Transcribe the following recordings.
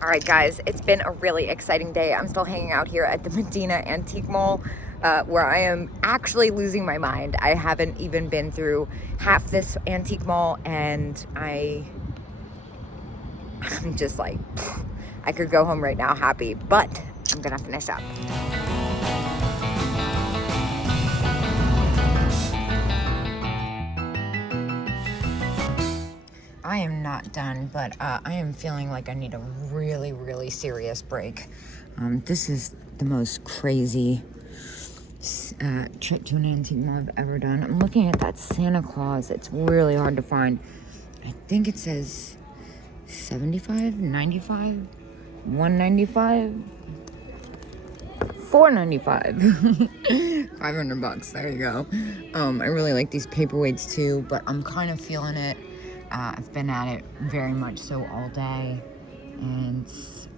All right, guys, it's been a really exciting day. I'm still hanging out here at the Medina Antique Mall, where I am actually losing my mind. I haven't even been through half this antique mall, and I'm just like, I could go home right now happy, but I'm gonna finish up. I am not done, but I am feeling like I need a really, really serious break. This is the most crazy trip to an antique mall I've ever done. I'm looking at that Santa Claus. It's really hard to find. I think it says 75, 95, 195, 495, 500 bucks. There you go. I really like these paperweights too, but I'm kind of feeling it. I've been at it very much so all day, and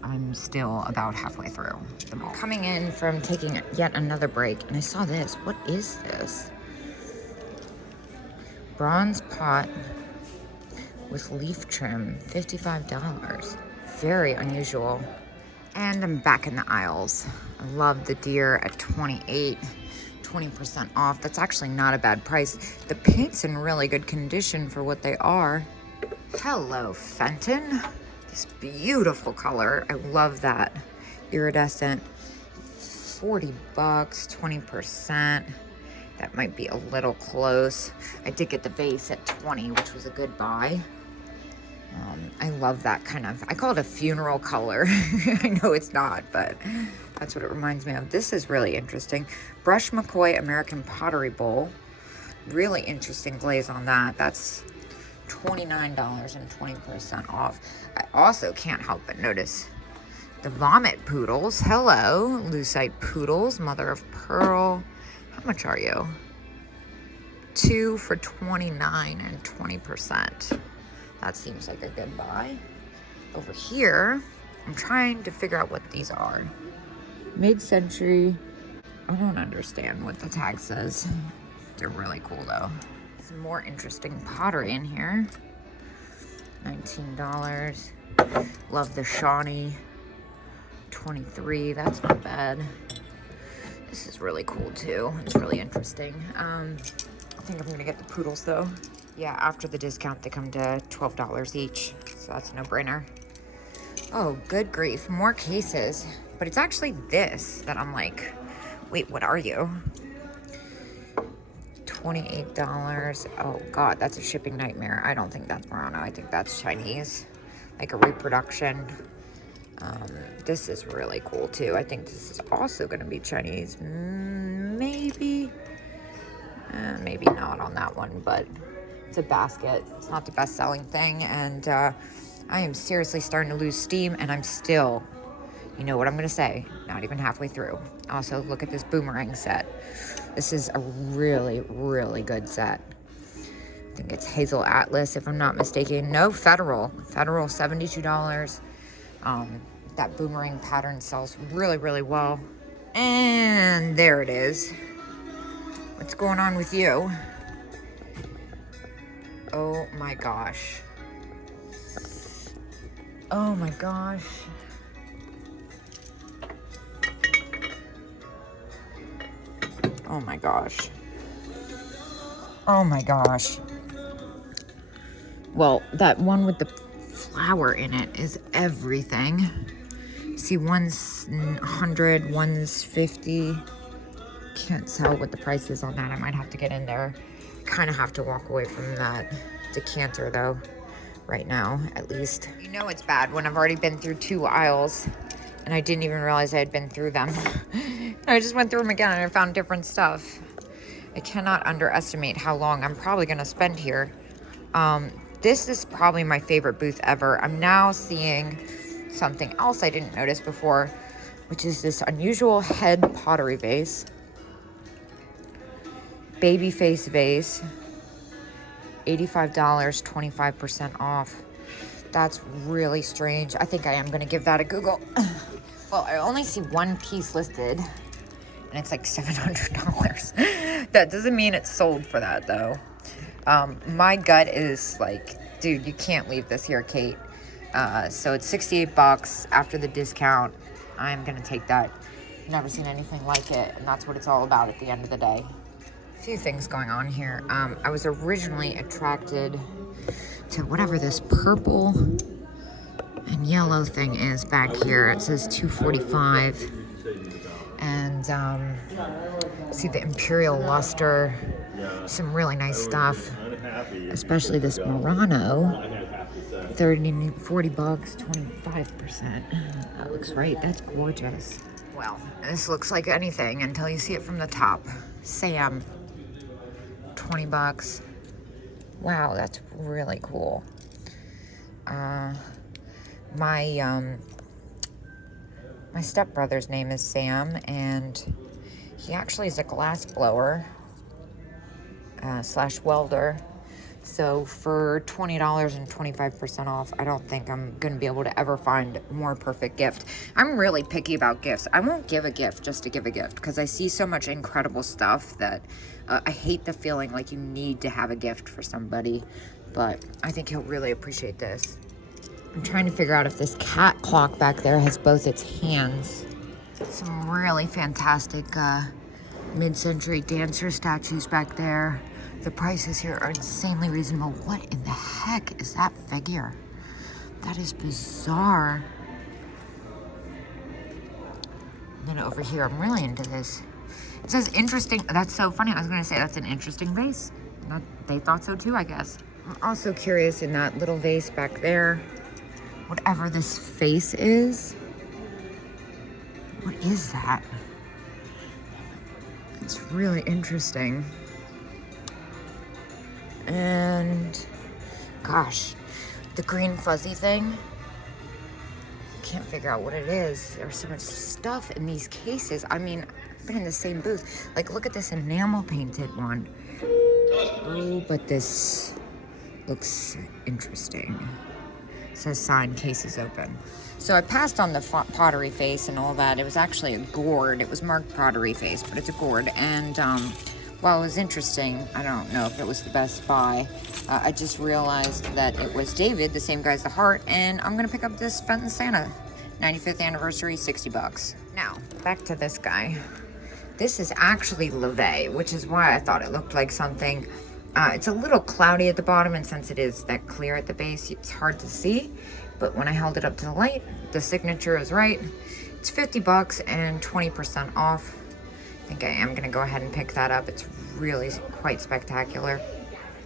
I'm still about halfway through the mall. Coming in from taking yet another break, and I saw this. What is this? Bronze pot with leaf trim, $55. Very unusual. And I'm back in the aisles. I love the deer at 28, 20% off. That's actually not a bad price. The paint's in really good condition for what they are. Hello, Fenton. This beautiful color. I love that. Iridescent. 40 bucks, 20%. That might be a little close. I did get the base at 20, which was a good buy. I love that kind of, I call it a funeral color. I know it's not, but that's what it reminds me of. This is really interesting. Brush McCoy American Pottery Bowl. Really interesting glaze on that. That's $29 and 20% off. I also can't help but notice the Vomit Poodles. Hello, Lucite Poodles, mother of pearl. How much are you? 2 for $29 and 20%. That seems like a good buy. Over here, I'm trying to figure out what these are. Mid-century. I don't understand what the tag says. They're really cool though. Some more interesting pottery in here. $19. Love the Shawnee. 23. That's not bad. This is really cool too. It's really interesting. I think I'm gonna get the poodles though. Yeah, after the discount, they come to $12 each, so that's a no-brainer. Oh, good grief, more cases. But it's actually this that I'm like, wait, what are you? $28. Oh, God, that's a shipping nightmare. I don't think that's Murano. I think that's Chinese, like a reproduction. This is really cool, too. I think this is also going to be Chinese. Maybe. Maybe not on that one, but it's a basket. It's not the best-selling thing, and I am seriously starting to lose steam, and I'm still, you know what I'm going to say, not even halfway through. Also, look at this boomerang set. This is a really, really good set. I think it's Hazel Atlas, if I'm not mistaken. No, Federal. Federal, $72. That boomerang pattern sells really, really well. And there it is. What's going on with you? Oh my gosh. Oh my gosh. Oh my gosh. Oh my gosh. Well, that one with the flower in it is everything. See, one's 100, one's 50. Can't tell what the price is on that. I might have to get in there. Kind of have to walk away from that decanter though, right now, at least. You know it's bad when I've already been through 2 aisles and I didn't even realize I had been through them. I just went through them again and I found different stuff. I cannot underestimate how long I'm probably gonna spend here. This is probably my favorite booth ever. I'm now seeing something else I didn't notice before, which is this unusual head pottery vase. Baby face vase, $85, 25% off. That's really strange. I think I am gonna give that a Google. Well, I only see one piece listed, and it's like $700. That doesn't mean it's sold for that though. My gut is like, dude, you can't leave this here, Kate. So it's 68 bucks after the discount. I'm gonna take that. Never seen anything like it, and that's what it's all about at the end of the day. A few things going on here. I was originally attracted to whatever this purple and yellow thing is back here. It says $245. And see the Imperial Luster, some really nice stuff, especially this Murano, 40 bucks, 25%. That looks right, that's gorgeous. Well, this looks like anything until you see it from the top. Sam, 20 bucks. Wow, that's really cool. My stepbrother's name is Sam, and he actually is a glass blower / welder. So for $20 and 25% off, I don't think I'm going to be able to ever find a more perfect gift. I'm really picky about gifts. I won't give a gift just to give a gift because I see so much incredible stuff that I hate the feeling like you need to have a gift for somebody, but I think he'll really appreciate this. I'm trying to figure out if this cat clock back there has both its hands. Some really fantastic mid-century dancer statues back there. The prices here are insanely reasonable. What in the heck is that figure? That is bizarre. And then over here, I'm really into this. It says interesting. That's so funny. I was going to say that's an interesting vase. They thought so too, I guess. I'm also curious in that little vase back there, whatever this face is. What is that? It's really interesting. And gosh, the green fuzzy thing, can't figure out what it is. There's so much stuff in these cases. I mean, I've been in the same booth. Like, look at this enamel painted one. Oh, but this looks interesting. It says signed, cases open. So I passed on the pottery face and all that. It was actually a gourd. It was marked pottery face, but it's a gourd. And while it was interesting, I don't know if it was the best buy. I just realized that it was David, the same guy as the heart, and I'm gonna pick up this Fenton Santa, 95th anniversary, 60 bucks. Now, back to this guy. This is actually Levay, which is why I thought it looked like something. It's a little cloudy at the bottom, and since it is that clear at the base, it's hard to see. But when I held it up to the light, the signature is right. It's 50 bucks and 20% off. I think I am gonna go ahead and pick that up. It's really quite spectacular.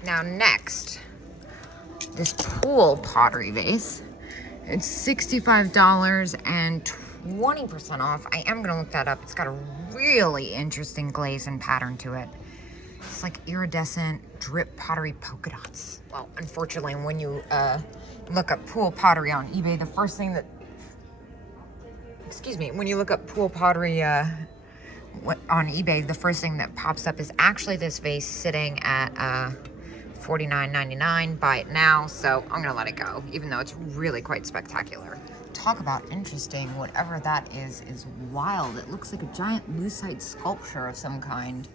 Now next, this pool pottery vase. It's $65 and 20% off. I am gonna look that up. It's got a really interesting glaze and pattern to it. It's like iridescent drip pottery polka dots. Well, unfortunately, when you look up pool pottery on eBay, the first thing that, when you look up pool pottery on eBay, the first thing that pops up is actually this vase sitting at $49.99. Buy it now. So I'm gonna let it go, even though it's really quite spectacular. Talk about interesting. Whatever that is wild. It looks like a giant lucite sculpture of some kind.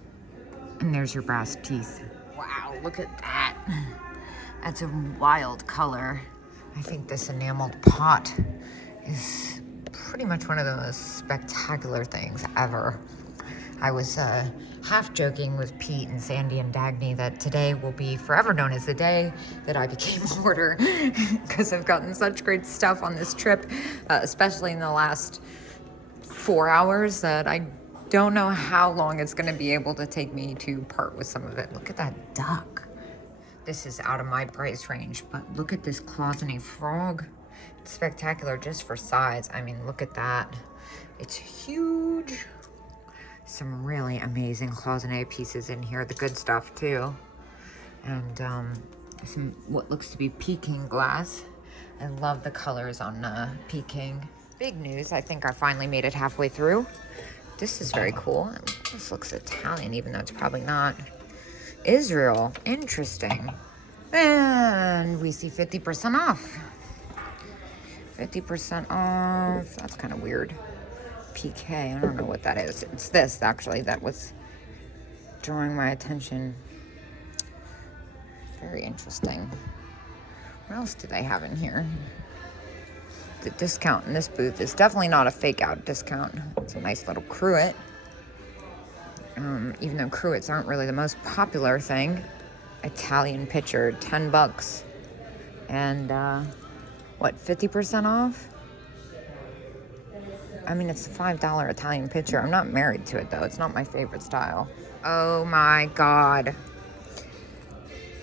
And there's your brass teeth. Wow, look at that. That's a wild color. I think this enameled pot is pretty much one of the most spectacular things ever. I was half joking with Pete and Sandy and Dagny that today will be forever known as the day that I became a hoarder, because I've gotten such great stuff on this trip, especially in the last 4 hours, that I don't know how long it's gonna be able to take me to part with some of it. Look at that duck. This is out of my price range, but look at this cloisonné frog. It's spectacular just for size. I mean, look at that. It's huge. Some really amazing cloisonné pieces in here, the good stuff too. And some what looks to be Peking glass. I love the colors on Peking. Big news, I think I finally made it halfway through. This is very cool. This looks Italian, even though it's probably not. Israel, interesting. And we see 50% off. 50% off, that's kind of weird. PK, I don't know what that is. It's this, actually, that was drawing my attention. Very interesting. What else do they have in here? The discount in this booth is definitely not a fake out discount. It's a nice little cruet. Even though cruets aren't really the most popular thing. Italian pitcher, $10. And what, 50% off? I mean, it's a $5 Italian pitcher. I'm not married to it though. It's not my favorite style. Oh my God.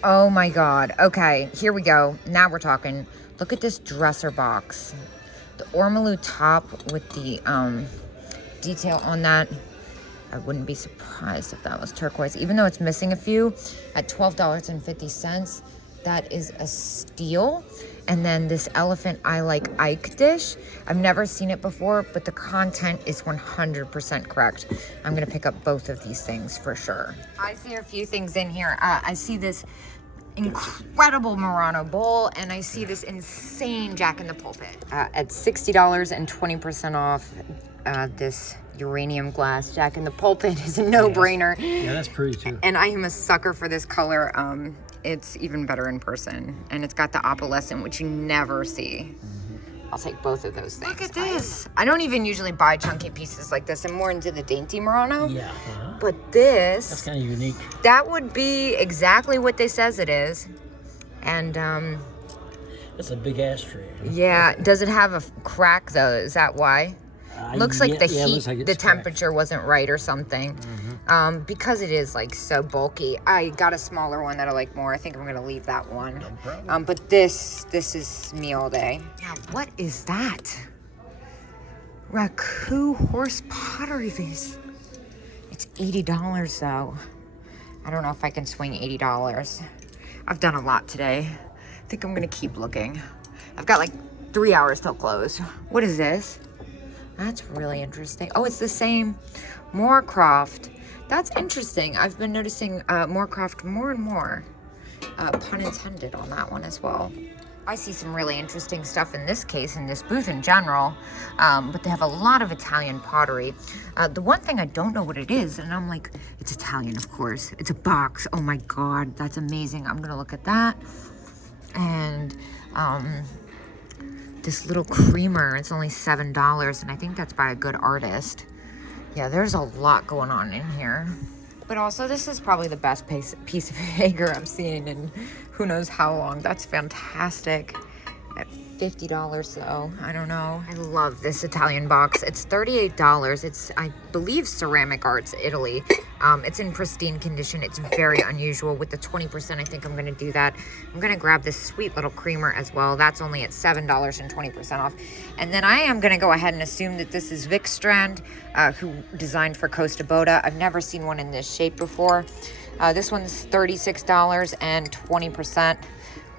Oh my God. Okay, here we go. Now we're talking. Look at this dresser box. The ormolu top with the detail on that. I wouldn't be surprised if that was turquoise, even though it's missing a few. At $12.50, that is a steal. And then this elephant I Like Ike dish. I've never seen it before, but the content is 100% correct. I'm gonna pick up both of these things for sure. I see a few things in here. I see this incredible Murano bowl, and I see this insane Jack in the Pulpit. At $60 and 20% off, this uranium glass Jack in the Pulpit is a no-brainer. Yeah, that's pretty too. And I am a sucker for this color. It's even better in person. And it's got the opalescent, which you never see. I'll take both of those things. Look at this. I don't even usually buy chunky pieces like this. I'm more into the dainty Murano. Yeah. But this... That's kind of unique. That would be exactly what they says it is. And, That's a big ashtray. yeah. Does it have a crack, though? Is that why? Looks like the heat, the temperature wasn't right or something. Because it is like so bulky. I got a smaller one that I like more. I think I'm gonna leave that one. No problem. But this is me all day. Now, what is that? Raku horse pottery vase. It's $80 though. I don't know if I can swing $80. I've done a lot today. I think I'm gonna keep looking. I've got like 3 hours till close. What is this? That's really interesting. Oh, it's the same Moorcroft. That's interesting. I've been noticing Moorcroft more and more. Pun intended on that one as well. I see some really interesting stuff in this case, in this booth in general, but they have a lot of Italian pottery. The one thing I don't know what it is, and I'm like, it's Italian, of course. It's a box. Oh my God, that's amazing. I'm gonna look at that. And this little creamer, it's only $7, and I think that's by a good artist. Yeah, there's a lot going on in here. But also, this is probably the best piece of Hager I've seen in who knows how long. That's fantastic. At $50 though, I don't know. I love this Italian box. It's $38. It's, I believe, Ceramic Arts, Italy. It's in pristine condition. It's very unusual. With the 20%, I think I'm gonna do that. I'm gonna grab this sweet little creamer as well. That's only at $7 and 20% off. And then I am gonna go ahead and assume that this is Vikstrand, who designed for Costa Boda. I've never seen one in this shape before. This one's $36 and 20%,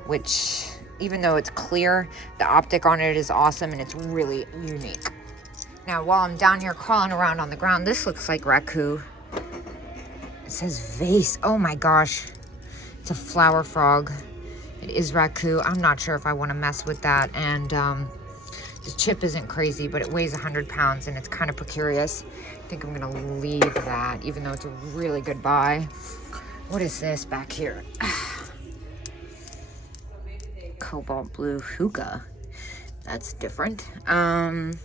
which, even though it's clear, the optic on it is awesome and it's really unique. Now, while I'm down here crawling around on the ground, this looks like Raku. It says vase. Oh my gosh. It's a flower frog. It is Raku. I'm not sure if I want to mess with that. And the chip isn't crazy, but it weighs 100 pounds and it's kind of precarious. I think I'm going to leave that, even though it's a really good buy. What is this back here? Cobalt blue hookah. That's different. In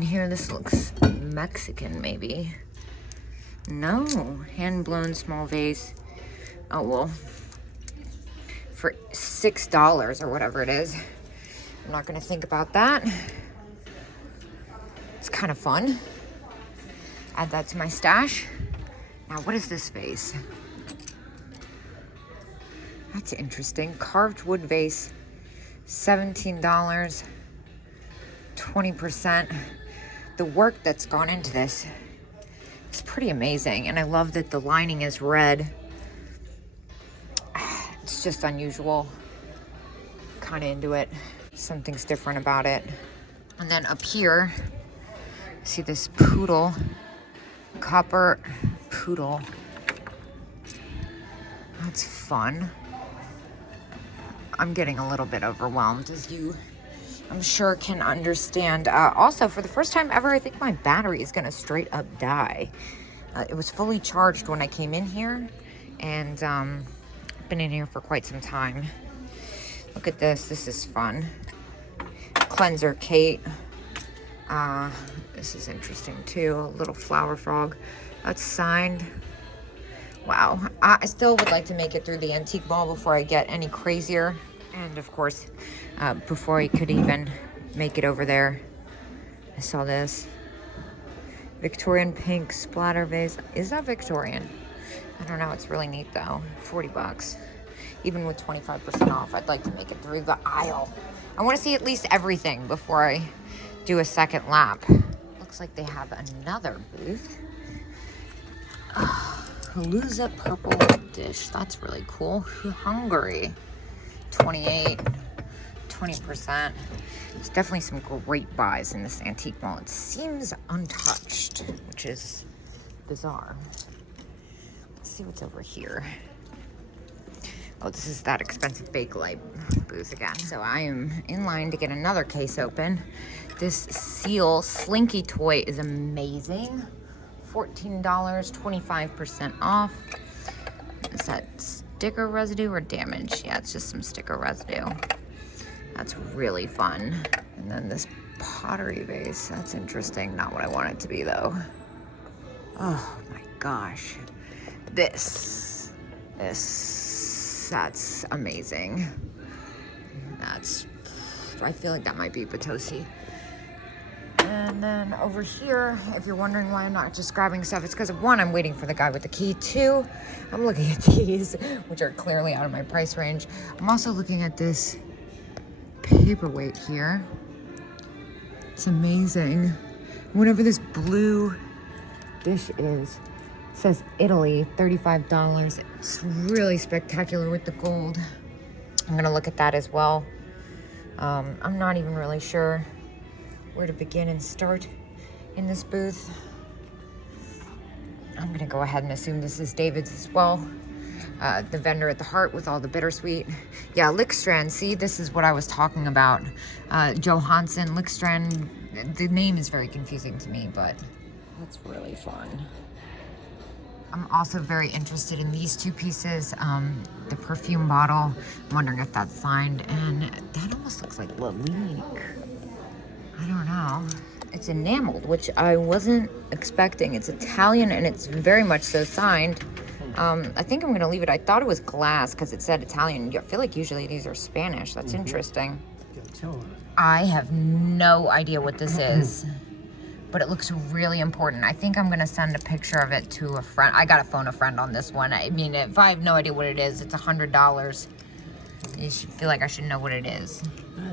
here, this looks Mexican, maybe. No, hand-blown small vase. Oh, well, for $6 or whatever it is. I'm not gonna think about that. It's kind of fun. Add that to my stash. Now, what is this vase? That's interesting. Carved wood vase, $17, 20%. The work that's gone into this is pretty amazing. And I love that the lining is red. It's just unusual. Kind of into it. Something's different about it. And then up here, see this poodle, copper poodle. That's fun. I'm getting a little bit overwhelmed, as you, I'm sure, can understand. Also, for the first time ever, I think my battery is gonna straight up die. It was fully charged when I came in here, and been in here for quite some time. Look at this. This is fun. cleanser Kate. This is interesting too. A little flower frog. That's signed. Wow. I still would like to make it through the antique mall before I get any crazier. And of course, before I could even make it over there, I saw this. Victorian pink splatter vase. Is that Victorian? I don't know. It's really neat though. 40 bucks. Even with 25% off, I'd like to make it through the aisle. I want to see at least everything before I do a second lap. Looks like they have another booth. Palooza purple dish. That's really cool. Hungary. 28, 20%. There's definitely some great buys in this antique mall. It seems untouched, which is bizarre. Let's see what's over here. Oh, this is that expensive Bakelite booth again. So I am in line to get another case open. This seal slinky toy is amazing. $14, 25% off. Is that sticker residue or damage? Yeah, it's just some sticker residue. That's really fun. And then this pottery vase. That's interesting. Not what I want it to be though. Oh my gosh. That's amazing. I feel like that might be Potosi. And then over here, if you're wondering why I'm not just grabbing stuff, it's because one, I'm waiting for the guy with the key. Two, I'm looking at these, which are clearly out of my price range. I'm also looking at this paperweight here. It's amazing. Whatever this blue dish is, it says Italy, $35. It's really spectacular with the gold. I'm gonna look at that as well. I'm not even really sure where to begin and start in this booth. I'm gonna go ahead and assume this is David's as well. The vendor at the heart with all the bittersweet. Yeah, Lickstrand, see, this is what I was talking about. Johansson, Lickstrand, the name is very confusing to me, but that's really fun. I'm also very interested in these two pieces. The perfume bottle, I'm wondering if that's signed, and that almost looks like Lalique. I don't know. It's enameled, which I wasn't expecting. It's Italian and it's very much so signed. I think I'm gonna leave it. I thought it was glass because it said Italian. I feel like usually these are Spanish. That's interesting. I have no idea what this is, but it looks really important. I think I'm gonna send a picture of it to a friend. I gotta phone a friend on this one. I mean, if I have no idea what it is, it's $100. You should feel like I should know what it is.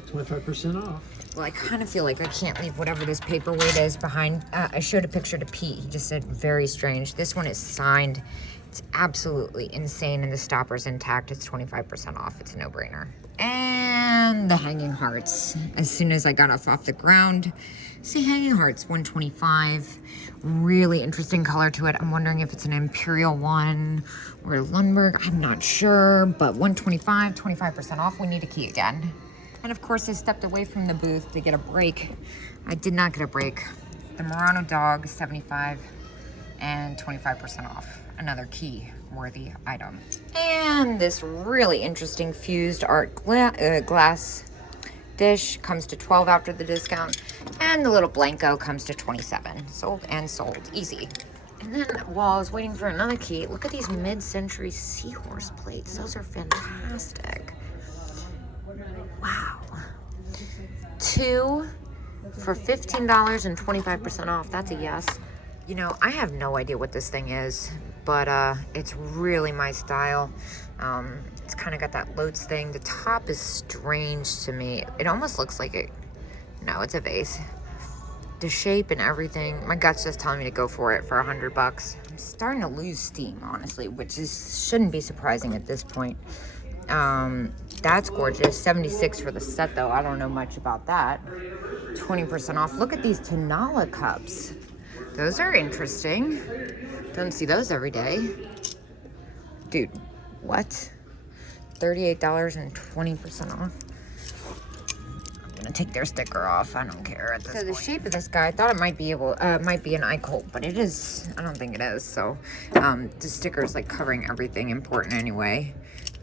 25% off. Well, I kind of feel like I can't leave whatever this paperweight is behind. I showed a picture to Pete. He just said, very strange. This one is signed. It's absolutely insane, and the stopper's intact. It's 25% off. It's a no-brainer. And the hanging hearts. As soon as I got off the ground, see, hanging hearts, $125. Really interesting color to it. I'm wondering if it's an Imperial one or a Lundberg. I'm not sure, but $125, 25% off. We need a key again. And of course, I stepped away from the booth to get a break. I did not get a break. The Murano dog, $75 and 25% off. Another key-worthy item. And this really interesting fused art glass dish comes to $12 after the discount. And the little Blanco comes to $27. Sold and sold. Easy. And then while I was waiting for another key, look at these mid-century seahorse plates. Those are fantastic. Wow. 2 for $15 and 25% off. That's a yes. You know, I have no idea what this thing is, but it's really my style. It's kind of got that Lotes thing. The top is strange to me. It almost looks like it. No, it's a vase. The shape and everything, my gut's just telling me to go for it for $100. I'm starting to lose steam, honestly, which shouldn't be surprising at this point. That's gorgeous. $76 for the set though. I don't know much about that. 20% off. Look at these Tenala cups. Those are interesting. Don't see those every day. Dude, what? $38 and 20% off. I'm gonna take their sticker off. I don't care at this point. So the shape of this guy, I thought it might be an eye colt, but it is. I don't think it is. So the sticker is like covering everything important anyway.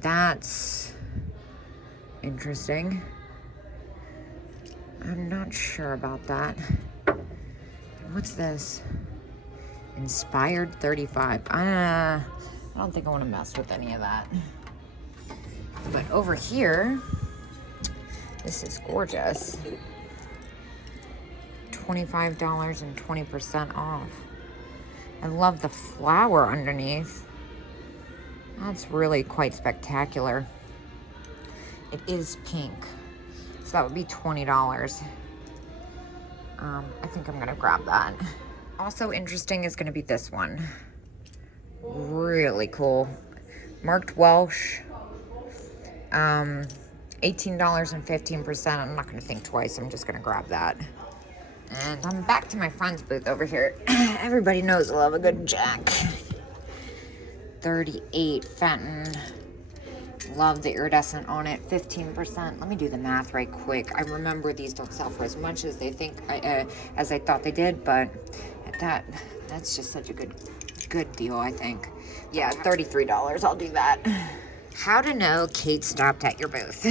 That's interesting. I'm not sure about that. What's this? Inspired 35. I don't think I want to mess with any of that. But over here, this is gorgeous. $25 and 20% off. I love the flower underneath. That's really quite spectacular. It is pink, so that would be $20. I think I'm gonna grab that. Also interesting is gonna be this one. Really cool. Marked Welsh. $18 and 15%. I'm not gonna think twice, I'm just gonna grab that. And I'm back to my friend's booth over here. Everybody knows I love a good Jack. 38 Fenton. Love the iridescent on it. 15%. Let me do the math right quick. I remember these don't sell for as much as they think, as I thought they did, but at that's just such a good deal, I think. Yeah, $33. I'll do that. How to know Kate stopped at your booth.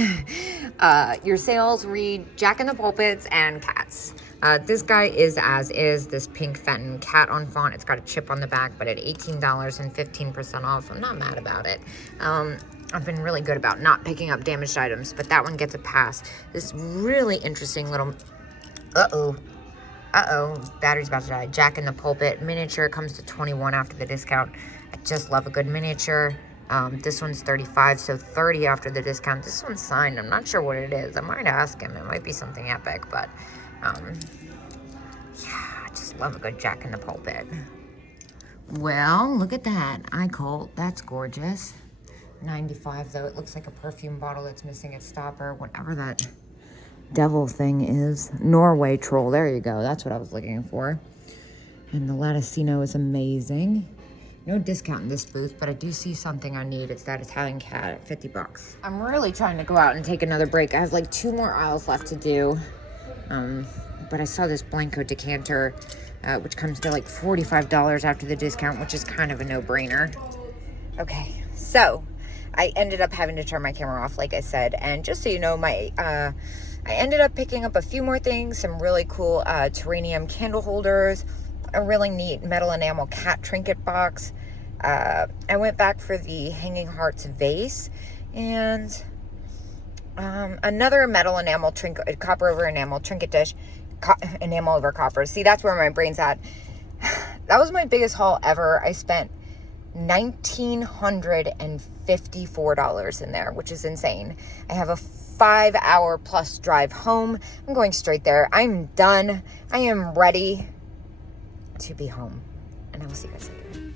Your sales read Jack in the Pulpits and cats. This guy is as is, this pink Fenton cat on font. It's got a chip on the back, but at $18 and 15% off, I'm not mad about it. I've been really good about not picking up damaged items, but that one gets a pass. This really interesting little, battery's about to die. Jack in the Pulpit miniature comes to 21 after the discount. I just love a good miniature. This one's 35, so 30 after the discount. This one's signed. I'm not sure what it is. I might ask him. It might be something epic, but yeah, I just love a good Jack in the Pulpit. Well, look at that. iColt. That's gorgeous. 95 though. It looks like a perfume bottle that's missing its stopper. Whatever that devil thing is. Norway troll. There you go. That's what I was looking for. And the Latticino is amazing. No discount in this booth, but I do see something I need. It's that Italian cat at 50 bucks. I'm really trying to go out and take another break. I have like 2 more aisles left to do. But I saw this Blanco decanter, which comes to like $45 after the discount, which is kind of a no-brainer. Okay, so I ended up having to turn my camera off, like I said. And just so you know, I ended up picking up a few more things, some really cool terranium candle holders, a really neat metal enamel cat trinket box. I went back for the Hanging Hearts vase, and another metal enamel trinket, copper over enamel trinket dish, enamel over copper. See, that's where my brain's at. That was my biggest haul ever. I spent $1,954 in there, which is insane. I have a 5-hour plus drive home. I'm going straight there. I'm done. I am ready to be home, and I will see you guys later.